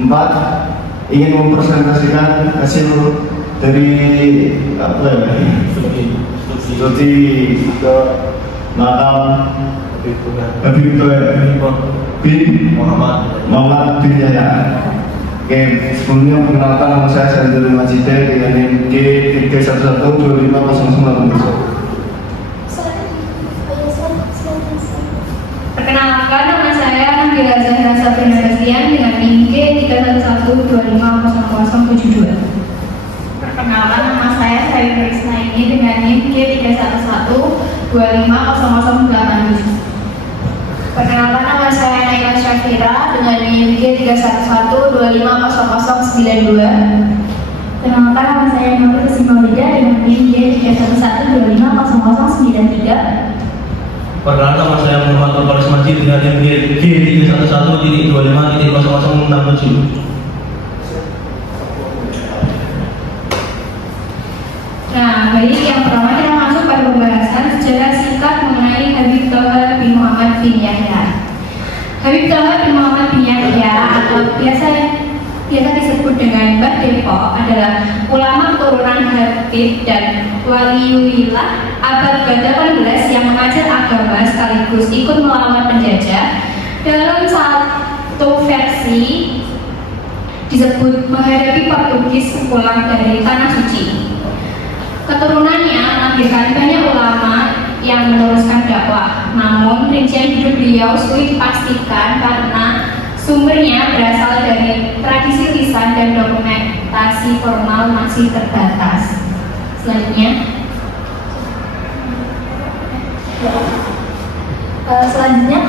Empat, ingin mempresentasikan hasil dari studi ke makam Habib bin Muhammad bin Yahya. Oke, sebelumnya perkenalkan nama saya Sandro Majide dengan NIM G3112509. Perkenalkan, nama saya Nabila Zahra Sabrina Bastian dengan NIM G311250072. Perkenalkan, nama saya Sayur Risna ini dengan NIM G311250087. Perkenalkan, nama saya Naila Syafira dengan NIM G311250092. Perkenalkan, nama saya Nurul Simaulida dengan NIM G311250093. Perkenalkan, nama saya Muhammad Faris Majid dengan NIM G311.25.0067. Nah, baik, yang pertama kita masuk pada pembahasan secara singkat mengenai Habib Thoha bin Muhammad bin Yahya. Habib Thoha bin Muhammad bin Yahya atau biasa disebut dengan Mbah Depok adalah ulama turunan Habib dan waliullah abad ke-18 yang mengajar agama sekaligus ikut melawan penjajah. Dalam satu versi disebut menghadapi Portugis sepulang dari Tanah Suci. Keturunannya melahirkan banyak ulama yang meneruskan dakwah. Namun rincian hidup beliau sulit dipastikan karena sumbernya berasal dari tradisi lisan dan dokumentasi formal masih terbatas. Selanjutnya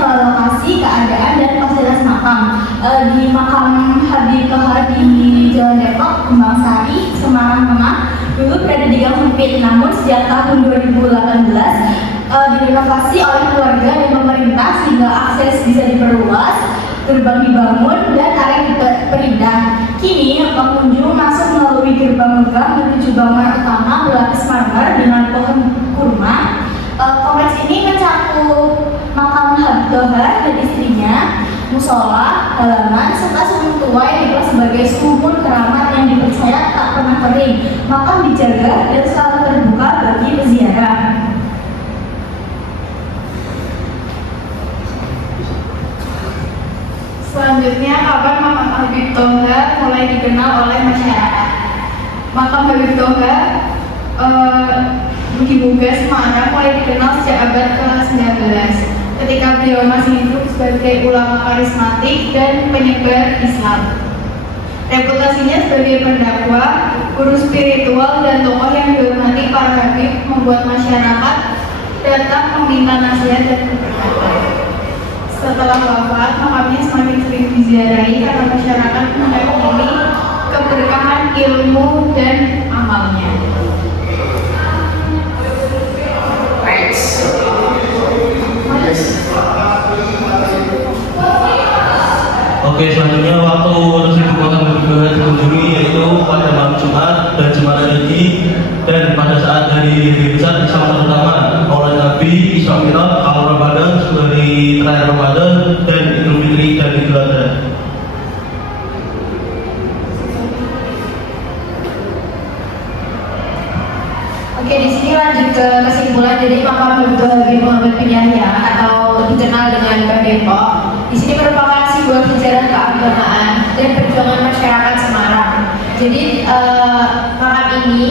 ke lokasi, keadaan, dan fasilitas makam. Di makam Habib Thoha di Jalan Depok, Kembang Sari, Semarang Tengah, dulu berada di gang sempit. Namun sejak tahun 2018 direnovasi oleh keluarga dan pemerintah sehingga akses bisa diperluas, gerbang dibangun, dan area diperindah. Kini pengunjung masuk melalui gerbang megah menuju bangunan utama berlapis marmer dengan pohon kurma. Kompleks ini mencakup makam Habib Thoha dan istrinya, musola, halaman, serta sumur tua yang dikenal sebagai sumur keramat yang dipercaya tak pernah kering. Makam dijaga dan selalu terbuka bagi peziarah. Selanjutnya, kapan makam Habib Thoha mulai dikenal oleh masyarakat. Makam Habib Thoha di Buga, Semarang mulai dikenal sejak abad ke-19 ketika beliau masih hidup sebagai ulama karismatik dan penyebar Islam. Reputasinya sebagai pendakwah, guru spiritual, dan tokoh yang dihormati para habib membuat masyarakat datang meminta nasihat dan keberkatan. Setelah wafat, makamnya semakin sering diziarahi karena masyarakat meyakini keberkahan ilmu dan amalnya. Oke, selanjutnya waktu tersebut kota dikunjungi yaitu pada malam Jumat dan Jumat Lagi, dan pada saat hari besar Islam terutama oleh Nabi Isra Mi'raj, awal Ramadan, dari terakhir Ramadan, dan Idul Fitri dan Idul Adha. Oke, di sini lanjut ke kesimpulan. Jadi makam Habib Thoha bin Muhammad bin Yahya atau dikenal dengan Mbah Depok di sini merupakan simbol sejarah keagamaan dan perjuangan masyarakat Semarang. Jadi makam ini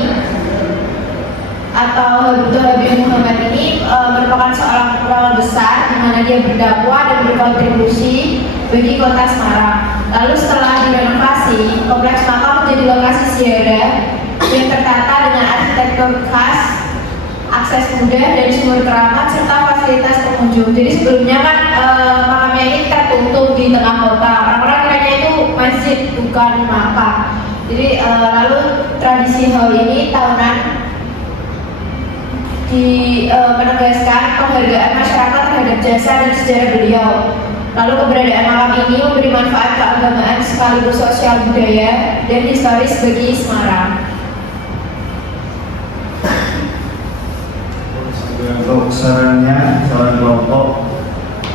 atau Habib Thoha bin Muhammad ini merupakan seorang ulama besar di mana dia berdakwah dan berkontribusi bagi kota Semarang. Lalu setelah direnovasi, kompleks makam menjadi lokasi ziarah yang tertata dengan arsitektur khas, akses mudah, dan sumur keramat serta fasilitas pengunjung. Jadi sebelumnya kan makamnya ini tertutup di tengah kota. Orang-orang kiranya itu masjid bukan makam. Jadi lalu tradisi hal ini tahunan menegaskan penghargaan masyarakat terhadap jasa dan sejarah beliau. Lalu keberadaan makam ini memberi manfaat keagamaan sekaligus sosial budaya dan historis bagi Semarang. Untuk saran kelompok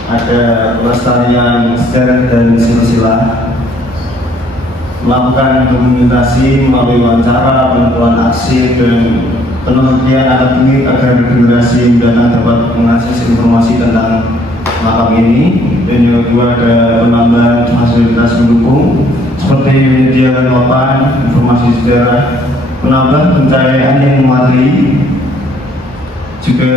ada pelestarian sejarah dan silsilah, melakukan komunikasi melalui wawancara, bantuan aksi, dan penelitian akademik agar generasi mendatang dapat mengakses informasi tentang makam ini. Dan yang kedua ada penambahan fasilitas pendukung seperti media papan, informasi sejarah, penambah pencahayaan yang memadai, juga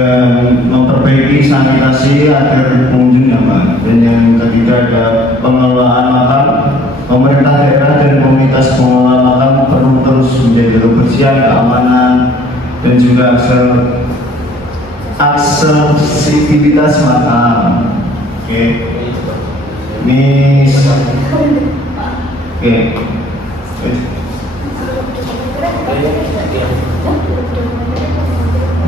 memperbaiki sanitasi agar pengunjung nyaman. Dan yang ketiga ada pengelolaan makam. Pemerintah daerah dan komunitas pengelola makam perlu terus menjaga kebersihan, keamanan, dan juga aksesibilitas makam. Oke, ini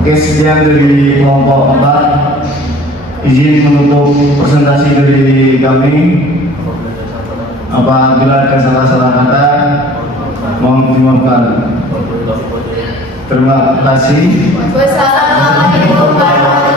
Oke, sekian dari kelompok 4. Izin menutup presentasi dari kami. Apabila ada salah-salah kata, mohon dimaafkan. Terima kasih. Wassalamualaikum warahmatullahi wabarakatuh.